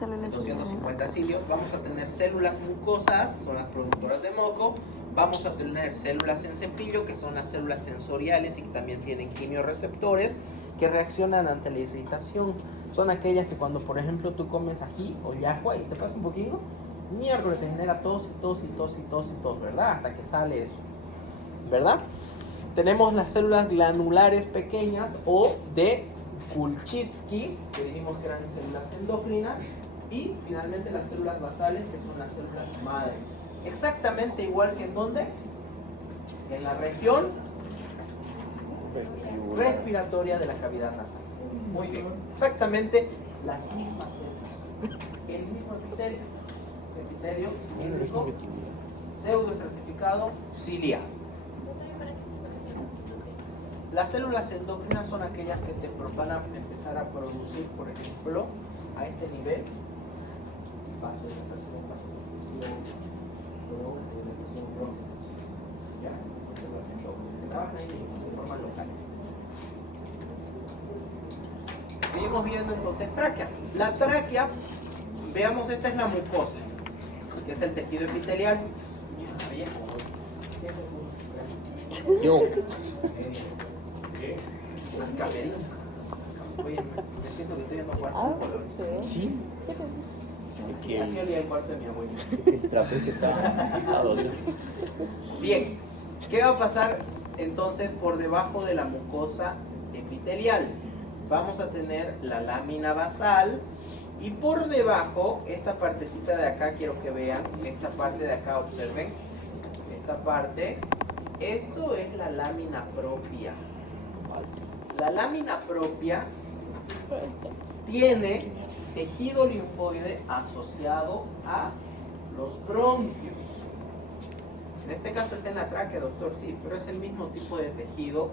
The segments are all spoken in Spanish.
250 cilios. Vamos a tener células mucosas, son las productoras de moco. Vamos a tener células en cepillo, que son las células sensoriales y que también tienen quimiorreceptores que reaccionan ante la irritación. Son aquellas que cuando, por ejemplo, tú comes ají o yahua y te pasa un poquito, miércoles te genera tos y tos y tos y tos y tos, ¿verdad? Hasta que sale eso, ¿verdad? Tenemos las células glanulares pequeñas o de Kulczycki, que dijimos que eran células endocrinas, y finalmente las células basales, que son las células madre. Exactamente igual que en ¿dónde? En la región respiratoria de la cavidad nasal. Muy bien. Exactamente las mismas células. El mismo epitelio. Epitelio hídrico, pseudoestratificado, ciliar. Las células endócrinas son aquellas que te van a empezar a producir, por ejemplo, a este nivel, vasodilatación, ya, trabajan ahí de forma local. Seguimos viendo entonces tráquea. La tráquea, veamos, esta es la mucosa, que es el tejido epitelial. Yo. Oye, me siento que estoy yendo a cuarto de colores. Sí. Así olía el cuarto de mi abuela. El trapecio está dolido. Bien, ¿qué va a pasar entonces por debajo de la mucosa epitelial? Vamos a tener la lámina basal y por debajo, esta partecita de acá, quiero que vean, esta parte de acá, observen, esta parte, esto es la lámina propia. La lámina propia tiene tejido linfoide asociado a los bronquios. En este caso está en la tráquea, doctor, sí, pero es el mismo tipo de tejido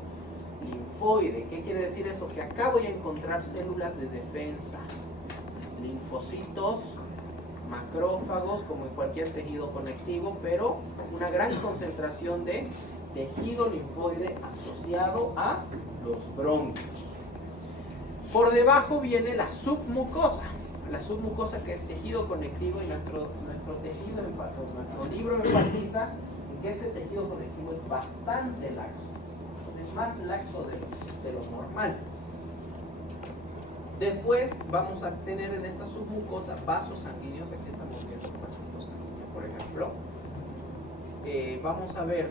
linfoide. ¿Qué quiere decir eso? Que acá voy a encontrar células de defensa, linfocitos, macrófagos, como en cualquier tejido conectivo, pero una gran concentración de tejido linfoide asociado a los bronquios. Por debajo viene la submucosa. La submucosa, que es tejido conectivo, y nuestro tejido, nuestro libro enfatiza en que este tejido conectivo es bastante laxo. Entonces, es más laxo de lo normal. Después vamos a tener en esta submucosa vasos sanguíneos. Aquí estamos viendo un vasito sanguíneo, por ejemplo. Vamos a ver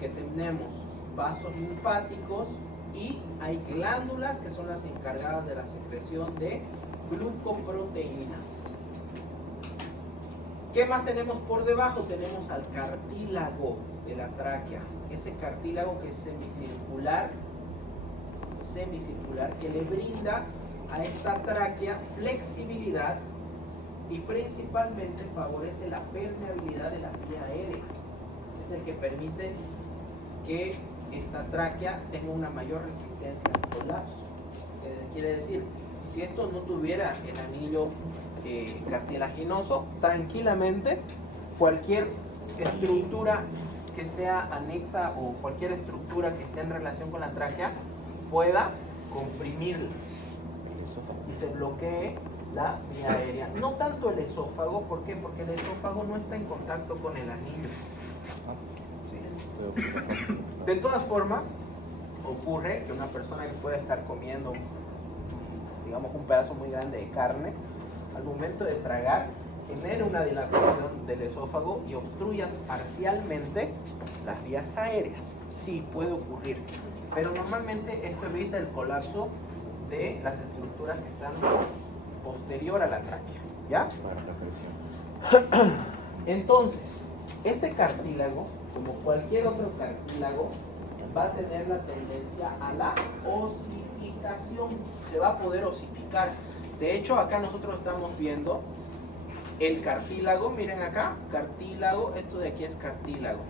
que tenemos vasos linfáticos y hay glándulas que son las encargadas de la secreción de glucoproteínas. ¿Qué más tenemos por debajo? Tenemos al cartílago de la tráquea, ese cartílago que es semicircular, que le brinda a esta tráquea flexibilidad y principalmente favorece la permeabilidad de la vía aérea. Es el que permite que esta tráquea tenga una mayor resistencia al colapso. Quiere decir, si esto no tuviera el anillo cartilaginoso, tranquilamente cualquier estructura que sea anexa o cualquier estructura que esté en relación con la tráquea pueda comprimirla y se bloquee la vía aérea. No tanto el esófago, ¿por qué? Porque el esófago no está en contacto con el anillo. Sí. De todas formas, ocurre que una persona que puede estar comiendo, digamos, un pedazo muy grande de carne, al momento de tragar, genere una dilatación del esófago y obstruya parcialmente las vías aéreas. Sí, puede ocurrir, pero normalmente esto evita el colapso de las estructuras que están posterior a la tráquea, ¿ya? Para la presión. Entonces, este cartílago, como cualquier otro cartílago, va a tener la tendencia a la osificación. Se va a poder osificar. De hecho, acá nosotros estamos viendo el cartílago. Miren acá, cartílago. Esto de aquí es cartílago.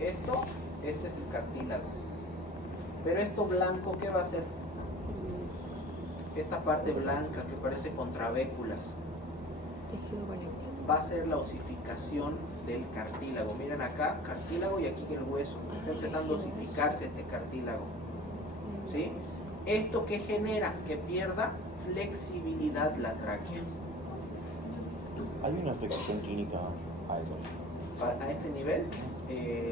Este es el cartílago. Pero esto blanco, ¿qué va a hacer? Esta parte blanca que parece contravéculas va a ser la osificación del cartílago. Miren acá, cartílago, y aquí el hueso. Está empezando a osificarse este cartílago. ¿Sí? ¿Esto qué genera? Que pierda flexibilidad la tráquea. ¿Hay una afectación clínica a eso? A este nivel,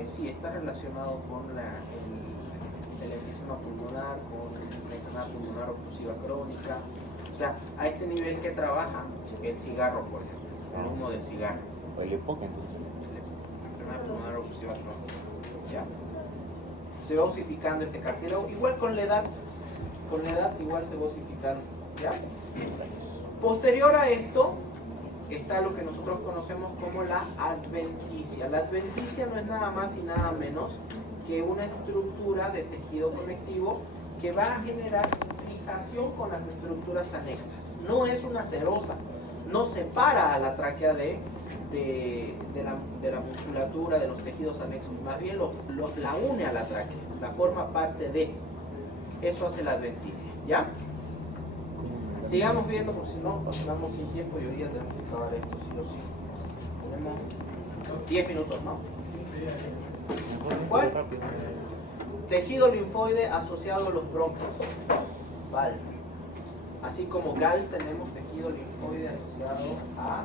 sí, está relacionado con el enfisema pulmonar, con la enfermedad pulmonar obstructiva crónica. O sea, a este nivel que trabaja el cigarro, por ejemplo, el humo del cigarro. ¿O el EPOC entonces? La enfermedad pulmonar obstructiva crónica. ¿Ya? Se va osificando este cartílago, igual con la edad igual se va osificando. ¿Ya? Posterior a esto está lo que nosotros conocemos como la adventicia. La adventicia no es nada más y nada menos que una estructura de tejido conectivo que va a generar fijación con las estructuras anexas. No es una serosa, no separa a la tráquea de la musculatura, de los tejidos anexos, más bien la une a la tráquea, la forma parte de. Eso hace la adventicia, ¿ya? Sigamos viendo, por si no, pasamos sin tiempo y hoy día tenemos que acabar esto, sí o sí. Tenemos 10 minutos, ¿no? ¿Cuál? Tejido linfoide asociado a los bronquios. VAL. Así como GAL tenemos tejido linfoide asociado a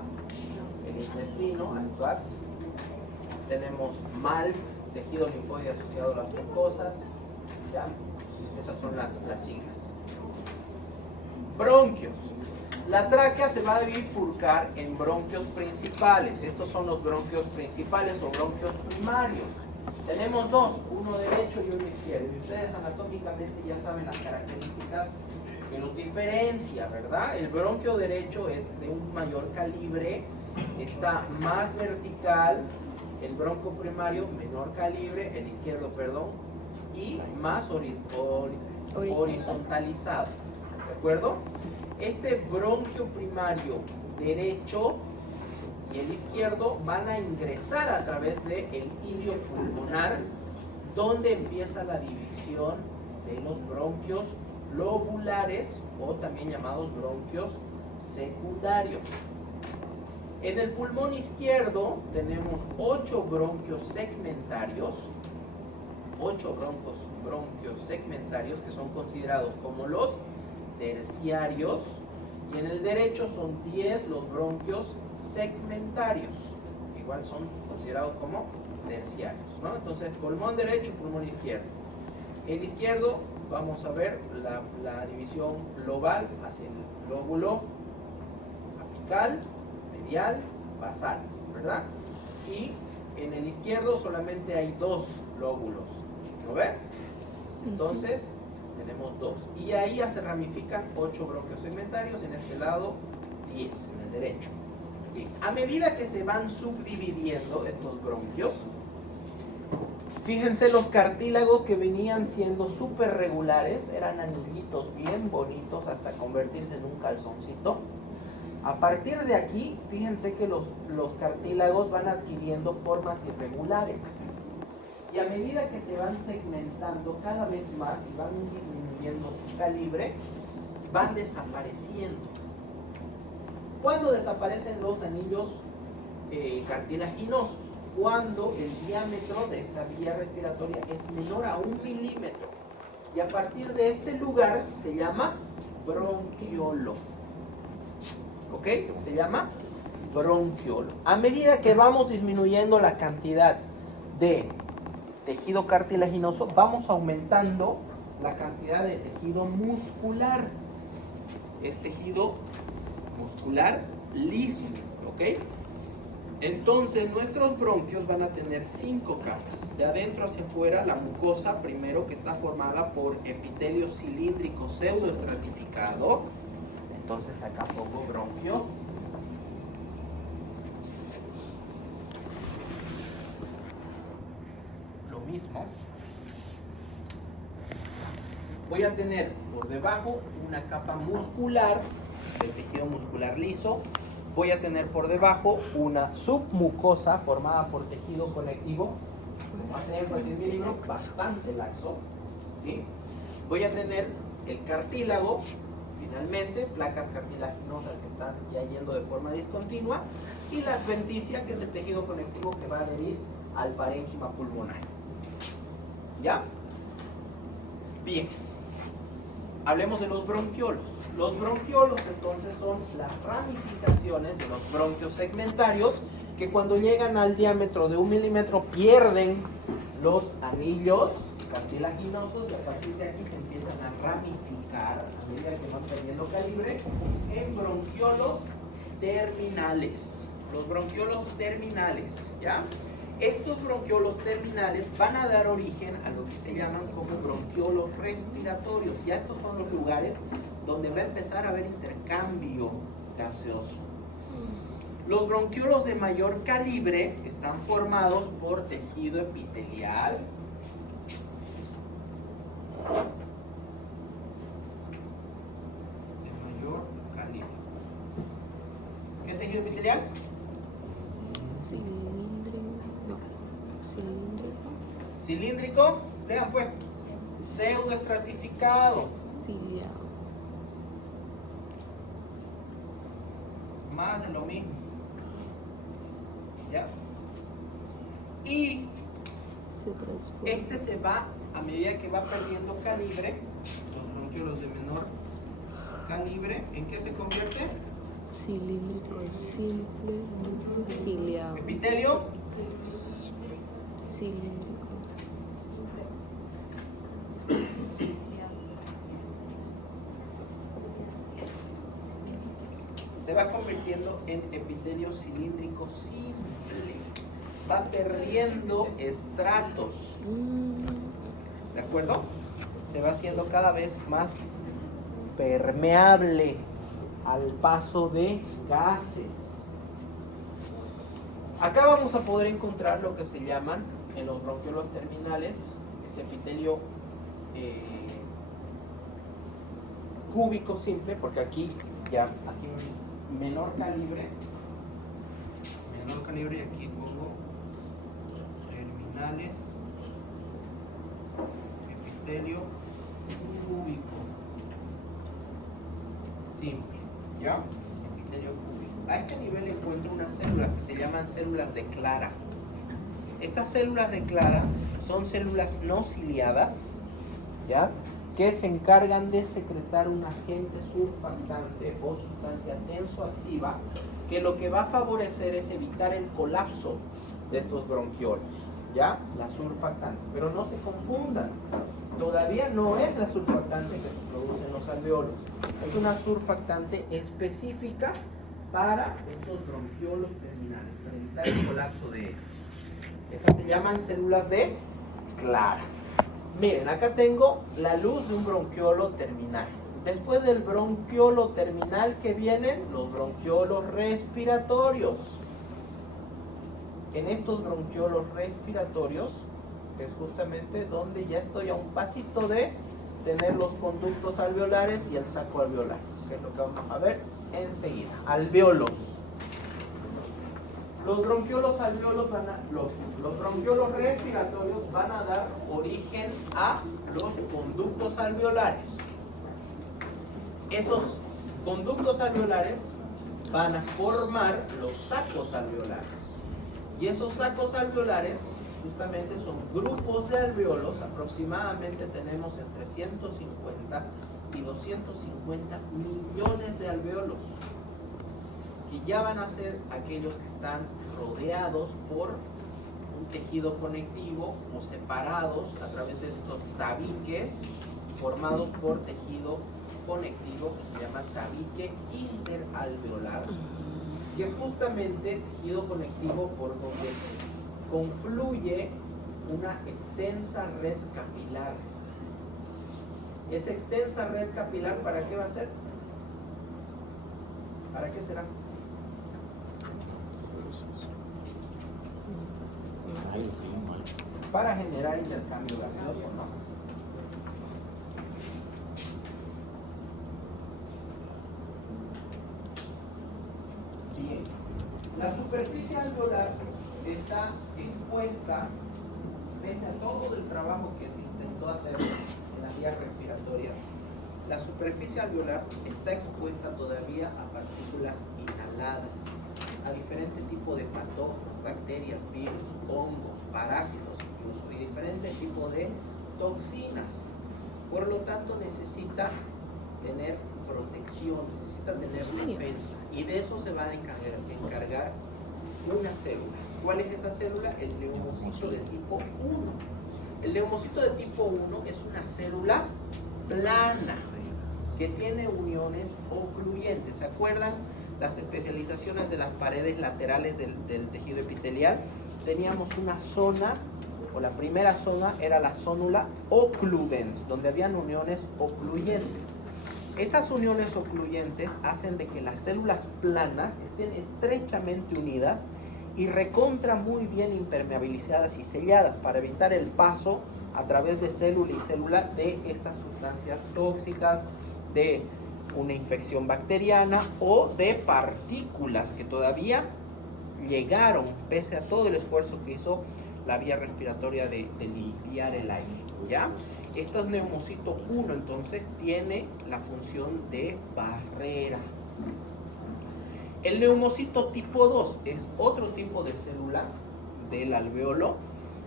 el intestino, al gut. Tenemos MALT, tejido linfoide asociado a las mucosas. ¿Ya? Esas son las siglas. Bronquios. La tráquea se va a bifurcar en bronquios principales. Estos son los bronquios principales o bronquios primarios. Tenemos dos, uno derecho y uno izquierdo. Y ustedes anatómicamente ya saben las características que los diferencia, ¿verdad? El bronquio derecho es de un mayor calibre, está más vertical. El bronquio primario, menor calibre, el izquierdo, perdón, y más horizontalizado. ¿De acuerdo? Este bronquio primario derecho y el izquierdo van a ingresar a través del ilio pulmonar, donde empieza la división de los bronquios lobulares o también llamados bronquios secundarios. En el pulmón izquierdo tenemos 8 bronquios segmentarios, 8 bronquios segmentarios que son considerados como los terciarios, y en el derecho son 10 los bronquios segmentarios, igual son considerados como terciarios, ¿no? Entonces, pulmón derecho, pulmón izquierdo. El izquierdo, vamos a ver la división lobal hacia el lóbulo apical, medial, basal, ¿verdad? Y en el izquierdo solamente hay 2 lóbulos, ¿lo ven? Entonces, tenemos 2. Y ahí ya se ramifican 8 bronquios segmentarios, en este lado 10, en el derecho. Bien. A medida que se van subdividiendo estos bronquios, fíjense los cartílagos que venían siendo súper regulares, eran anillitos bien bonitos hasta convertirse en un calzoncito. A partir de aquí, fíjense que los cartílagos van adquiriendo formas irregulares. Y a medida que se van segmentando cada vez más y van disminuyendo su calibre, van desapareciendo. ¿Cuándo desaparecen los anillos cartilaginosos? Cuando el diámetro de esta vía respiratoria es menor a 1 milímetro. Y a partir de este lugar se llama bronquiolo. ¿Ok? Se llama bronquiolo. A medida que vamos disminuyendo la cantidad de tejido cartilaginoso, vamos aumentando la cantidad de tejido muscular. Es tejido muscular liso, ¿ok? Entonces nuestros bronquios van a tener 5 capas. De adentro hacia afuera, la mucosa primero, que está formada por epitelio cilíndrico pseudoestratificado. Entonces acá pongo bronquio. Lo mismo. Voy a tener por debajo una capa muscular, de tejido muscular liso. Voy a tener por debajo una submucosa formada por tejido conectivo, bastante laxo, ¿sí? Voy a tener el cartílago, finalmente, placas cartilaginosas que están ya yendo de forma discontinua, y la adventicia, que es el tejido conectivo que va a adherir al parénquima pulmonar. ¿Ya? Bien. Hablemos de los bronquiolos. Los bronquiolos entonces son las ramificaciones de los bronquios segmentarios que cuando llegan al diámetro de 1 milímetro pierden los anillos cartilaginosos y a partir de aquí se empiezan a ramificar a medida que van perdiendo calibre en bronquiolos terminales. Los bronquiolos terminales, ¿ya? Estos bronquiolos terminales van a dar origen a lo que se llaman como bronquiolos respiratorios. Ya estos son los lugares donde va a empezar a haber intercambio gaseoso. Los bronquiolos de mayor calibre están formados por tejido epitelial, de mayor calibre. ¿Qué tejido epitelial? Cilíndrico, vean pues, pseudoestratificado, más de lo mismo, ¿ya? Y este se va, a medida que va perdiendo calibre, los bronquiolos de menor calibre, ¿en qué se convierte? Cilíndrico, simple, ciliado. Epitelio, Cilíndrico. se va convirtiendo en epitelio cilíndrico simple. Va perdiendo estratos. ¿De acuerdo? Se va haciendo cada vez más permeable al paso de gases. Acá vamos a poder encontrar lo que se llaman en los bronquiolos terminales ese epitelio cúbico simple, porque aquí menor calibre y aquí pongo terminales, epitelio cúbico simple, ¿ya? Epitelio cúbico. A este nivel encuentro unas células que se llaman células de Clara. Estas células de Clara son células no ciliadas, ¿ya? Que se encargan de secretar un agente surfactante o sustancia tensoactiva que lo que va a favorecer es evitar el colapso de estos bronquiolos, ¿ya? La surfactante. Pero no se confundan, todavía no es la surfactante que se produce en los alveolos, es una surfactante específica para estos bronquiolos terminales, para evitar el colapso de ellos. Esas se llaman células de Clara. Miren, acá tengo la luz de un bronquiolo terminal. Después del bronquiolo terminal que vienen los bronquiolos respiratorios. En estos bronquiolos respiratorios es justamente donde ya estoy a un pasito de tener los conductos alveolares y el saco alveolar, que es lo que vamos a ver enseguida. Alveolos. Los bronquiolos alveolos los bronquiolos respiratorios van a dar origen a los conductos alveolares. Esos conductos alveolares van a formar los sacos alveolares. Y esos sacos alveolares justamente son grupos de alveolos, aproximadamente tenemos entre 150 y 250 millones de alveolos, que ya van a ser aquellos que están rodeados por un tejido conectivo o separados a través de estos tabiques formados por tejido conectivo que se llama tabique interalveolar, que es justamente tejido conectivo por donde confluye una extensa red capilar. Esa extensa red capilar, ¿para qué va a ser? ¿Para qué será? Para generar intercambio gaseoso, ¿no? Bien. La superficie alveolar está expuesta, pese a todo el trabajo que se intentó hacer en las vías respiratorias, la superficie alveolar está expuesta todavía a partículas inhaladas, a diferentes tipos de patógenos, bacterias, virus, hongos, parásitos incluso, y diferentes tipos de toxinas. Por lo tanto, necesita tener protección, necesita tener defensa. Y de eso se va a encargar una célula. ¿Cuál es esa célula? El leucocito de tipo 1. El leucocito de tipo 1 es una célula plana que tiene uniones ocluyentes. ¿Se acuerdan las especializaciones de las paredes laterales del tejido epitelial? Teníamos una zona, o la primera zona era la zónula ocludens, donde habían uniones ocluyentes. Estas uniones ocluyentes hacen de que las células planas estén estrechamente unidas y recontra muy bien impermeabilizadas y selladas para evitar el paso a través de célula y célula de estas sustancias tóxicas, de una infección bacteriana o de partículas que todavía llegaron, pese a todo el esfuerzo que hizo la vía respiratoria de limpiar el aire, ¿ya? Este neumocito 1 entonces tiene la función de barrera. El neumocito tipo 2 es otro tipo de célula del alveolo,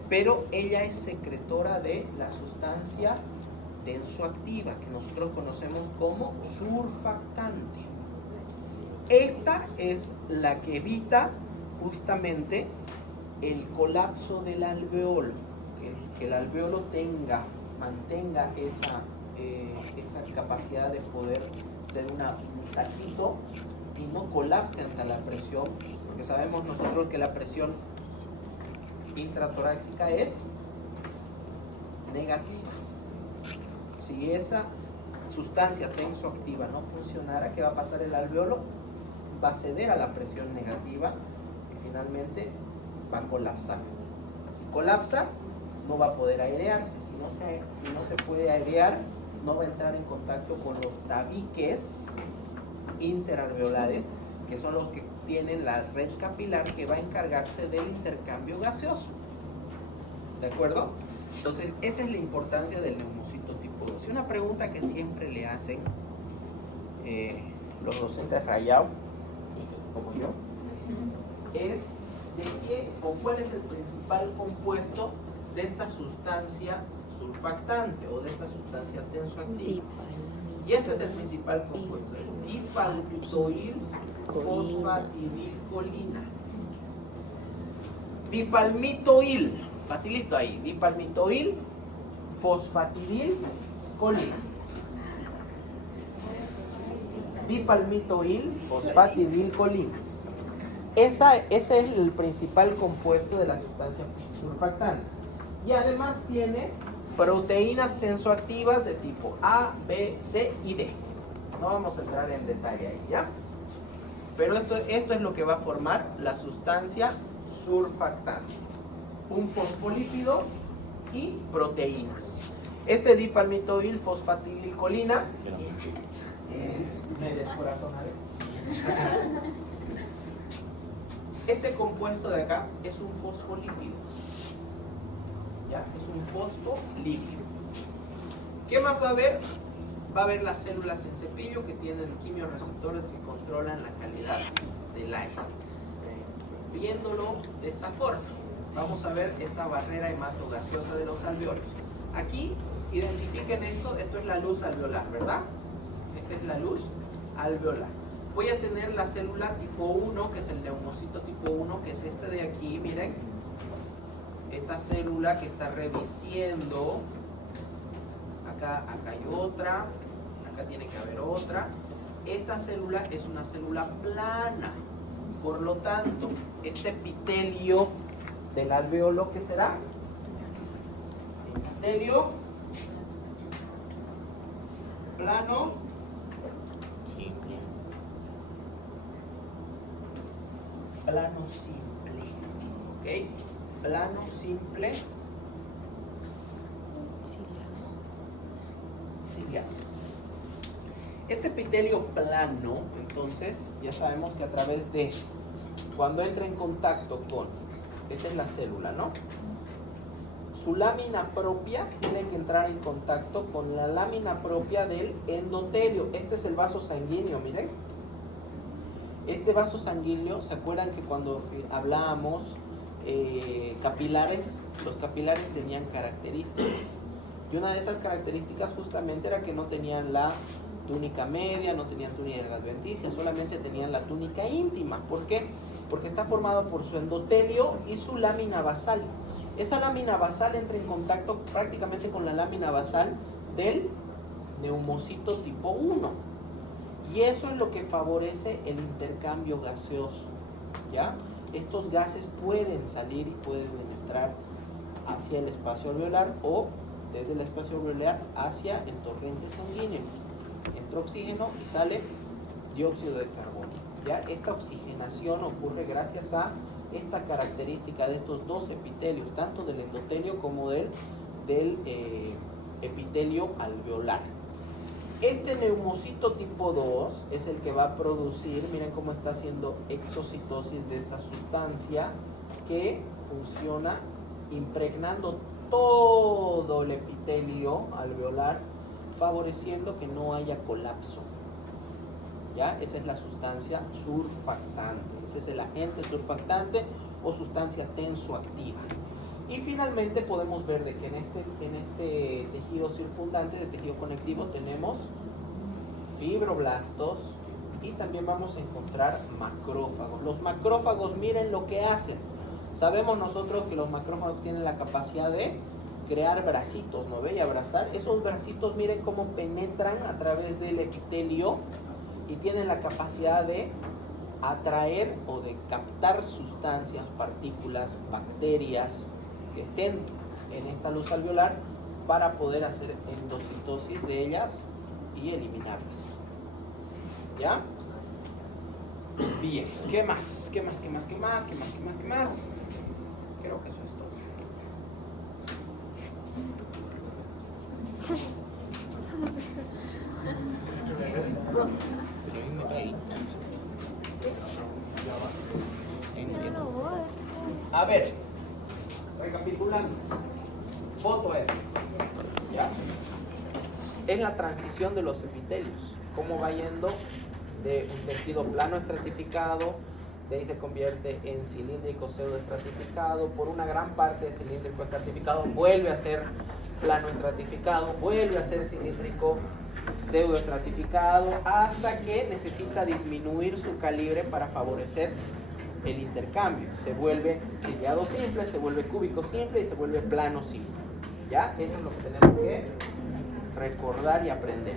pero ella es secretora de la sustancia tensoactiva que nosotros conocemos como surfactante. Esta es la que evita justamente el colapso del alveolo, que el alveolo mantenga esa capacidad de poder ser un saquito y no colapse ante la presión, porque sabemos nosotros que la presión intratorácica es negativa. Si esa sustancia tensoactiva no funcionara, ¿qué va a pasar? El alveolo va a ceder a la presión negativa y finalmente va a colapsar. Si colapsa, no va a poder airearse. Si no se puede airear, no va a entrar en contacto con los tabiques interalveolares, que son los que tienen la red capilar que va a encargarse del intercambio gaseoso. ¿De acuerdo? Entonces, esa es la importancia del neumocito tipo 2. Y una pregunta que siempre le hacen los docentes rayados, como yo, es de qué o cuál es el principal compuesto de esta sustancia surfactante o de esta sustancia tensoactiva. Y este es el principal compuesto, el dipalmitoil fosfatidilcolina. Dipalmitoil, facilito ahí, dipalmitoil fosfatidilcolina. Dipalmitoil fosfatidilcolina. Ese es el principal compuesto de la sustancia surfactante. Y además tiene proteínas tensoactivas de tipo A, B, C y D. No vamos a entrar en detalle ahí, ¿ya? Pero esto es lo que va a formar la sustancia surfactante. Un fosfolípido y proteínas. Este dipalmitoil fosfatidilcolina, me descorazonaré. Este compuesto de acá es un fosfolípido. ¿Ya? Es un fosfolípido. ¿Qué más va a haber? Va a haber las células en cepillo que tienen quimiorreceptores que controlan la calidad del aire. Viéndolo de esta forma, vamos a ver esta barrera hematogaseosa de los alveolos. Aquí identifiquen esto es la luz alveolar, ¿verdad? Esta es la luz alveolar. Voy a tener la célula tipo 1, que es el neumocito tipo 1, que es este de aquí, miren. Esta célula que está revistiendo. Acá hay otra. Acá tiene que haber otra. Esta célula es una célula plana. Por lo tanto, este epitelio del alveolo, ¿qué será? Epitelio plano. Plano simple. ¿Ok? Plano simple. Ciliado. Este epitelio plano, entonces, ya sabemos que a través de, cuando entra en contacto con, esta es la célula, ¿no? Su lámina propia tiene que entrar en contacto con la lámina propia del endotelio. Este es el vaso sanguíneo, miren. Este vaso sanguíneo, ¿se acuerdan que cuando hablábamos capilares, los capilares tenían características? Y una de esas características justamente era que no tenían la túnica media, no tenían túnica adventicia, solamente tenían la túnica íntima. ¿Por qué? Porque está formado por su endotelio y su lámina basal. Esa lámina basal entra en contacto prácticamente con la lámina basal del neumocito tipo 1. Y eso es lo que favorece el intercambio gaseoso, ¿ya? Estos gases pueden salir y pueden entrar hacia el espacio alveolar o desde el espacio alveolar hacia el torrente sanguíneo. Entra oxígeno y sale dióxido de carbono. ¿Ya? Esta oxigenación ocurre gracias a esta característica de estos dos epitelios, tanto del endotelio como del epitelio alveolar. Este neumocito tipo 2 es el que va a producir, miren cómo está haciendo exocitosis de esta sustancia que funciona impregnando todo el epitelio alveolar, favoreciendo que no haya colapso. ¿Ya? Esa es la sustancia surfactante, ese es el agente surfactante o sustancia tensoactiva. Y finalmente podemos ver de que en este tejido circundante, de tejido conectivo, tenemos fibroblastos y también vamos a encontrar macrófagos. Los macrófagos, miren lo que hacen. Sabemos nosotros que los macrófagos tienen la capacidad de crear bracitos, ¿no ve? Y abrazar. Esos bracitos, miren cómo penetran a través del epitelio y tienen la capacidad de atraer o de captar sustancias, partículas, bacterias que estén en esta luz alveolar para poder hacer endocitosis de ellas y eliminarlas. ¿Ya? Bien, ¿qué más? ¿Qué más? ¿Qué más? ¿Qué más? ¿Qué más? ¿Qué más? ¿Qué más? Creo que eso es todo. A ver, recapitulando, foto es, ¿ya? Es la transición de los epitelios, cómo va yendo de un tejido plano estratificado, de ahí se convierte en cilíndrico pseudoestratificado, por una gran parte de cilíndrico estratificado vuelve a ser plano estratificado, vuelve a ser cilíndrico pseudoestratificado, hasta que necesita disminuir su calibre para favorecer el intercambio. Se vuelve ciliado simple, se vuelve cúbico simple y se vuelve plano simple. ¿Ya? Eso es lo que tenemos que recordar y aprender.